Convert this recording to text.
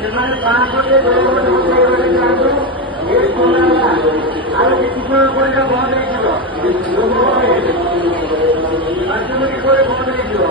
ସେମାନେ ପାଞ୍ଚରେ ଆଉ କିଛି ସମୟ ପରେ ବନ୍ଦ ହେଇଯିବ ପାଞ୍ଚ ମିନିଟ୍ ପରେ ବନ୍ଦ ହେଇଯିବ।